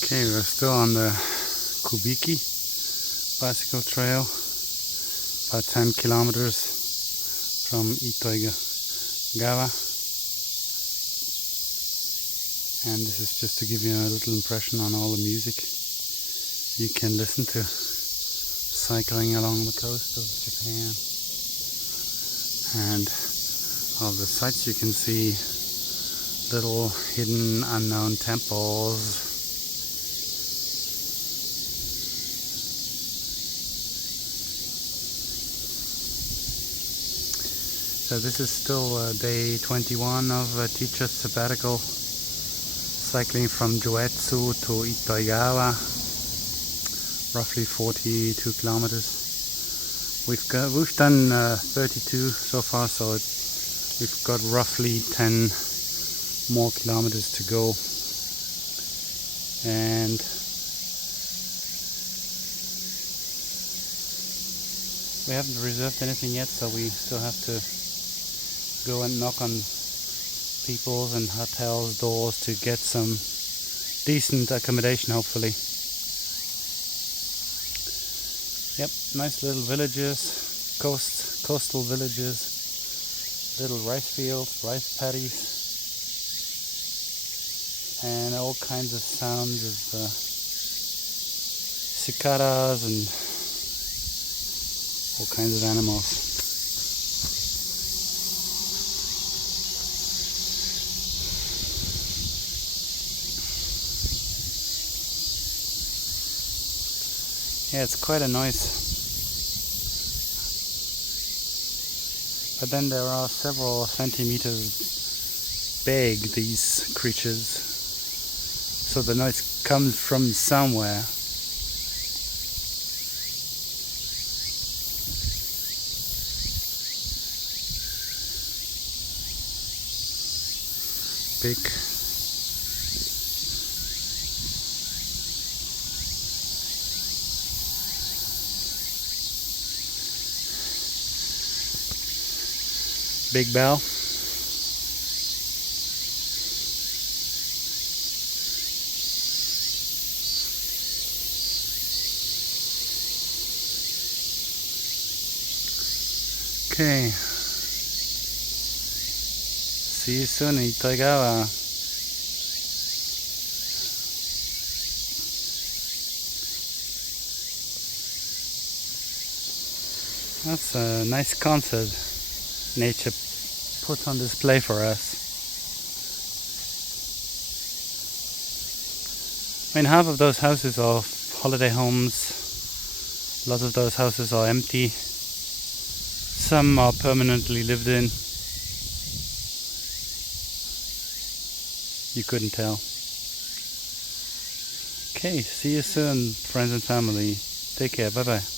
Okay, we're still on the Kubiki bicycle trail, about 10 kilometers from Itoigawa, and this is just to give you a little impression on all the music you can listen to cycling along the coast of Japan. And of the sights you can see little hidden unknown temples. So this is still day 21 of teacher's sabbatical, cycling from Joetsu to Itoigawa, roughly 42 kilometers. We've done 32 so far, so we've got roughly 10 more kilometers to go. And we haven't reserved anything yet, so we still have to go and knock on people's and hotels' doors to get some decent accommodation, hopefully. Yep, nice little villages, coastal villages, little rice fields, rice paddies, and all kinds of sounds of cicadas and all kinds of animals. Yeah, it's quite a noise. But then there are several centimeters big, these creatures. So the noise comes from somewhere. Big. Big bell. Okay. See you soon in Itoigawa. That's a nice concert nature puts on display for us. I mean, half of those houses are holiday homes. Lots of those houses are empty. Some are permanently lived in. You couldn't tell. Okay, see you soon, friends and family. Take care, bye bye.